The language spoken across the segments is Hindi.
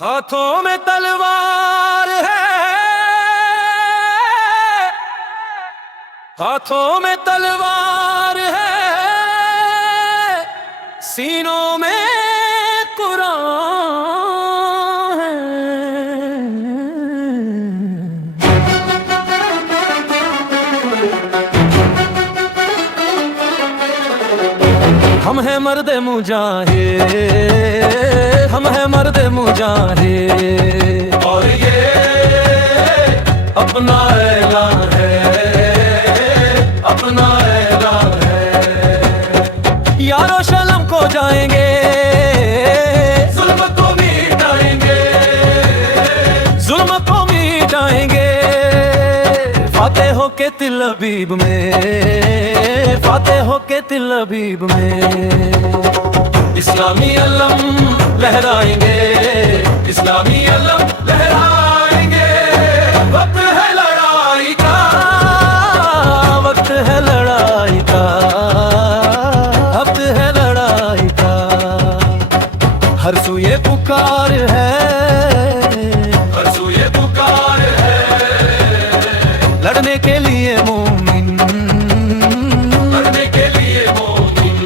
हाथों में तलवार है, हाथों में तलवार है, सीनों में कुरान है। हम हैं मर्द मुजाहिद, हम हैं मर्द मुजाहिद, और ये अपना ऐलान है, अपना ऐलान है। यारो शलम को जाएंगे, जुल्म को मिटाएंगे, जुल्म को मिटाएंगे। फातेह होके तिल अबीब में, फातेह होके तिल अबीब में इस्लामी अलम लहराएंगे, इस्लामी अलम लहराएंगे। वक्त है लड़ाई का, वक्त है लड़ाई का, वक्त है लड़ाई का। हर सू ये पुकार है, हर सू ये पुकार है, लड़ने के लिए मोमिन, लड़ने के लिए मोमिन।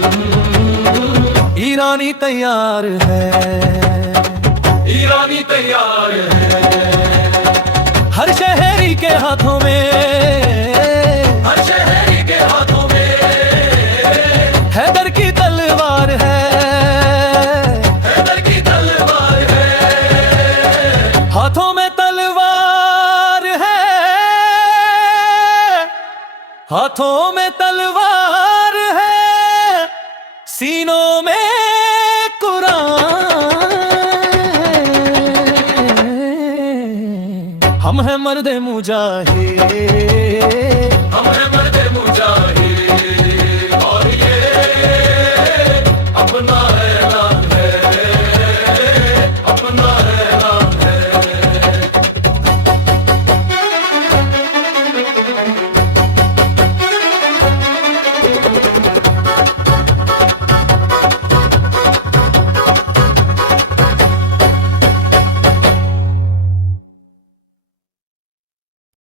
ईरानी तैयार है, ईरानी तैयार है। हर शहरी के हाथों में, हर शहरी के हाथों में हैदर की तलवार है, हैदर की तलवार है। हाथों में तलवार है, हाथों में तलवार है, सीनों में कुरान। हम हैं मर्द मुजाहिद, हम हैं मर्द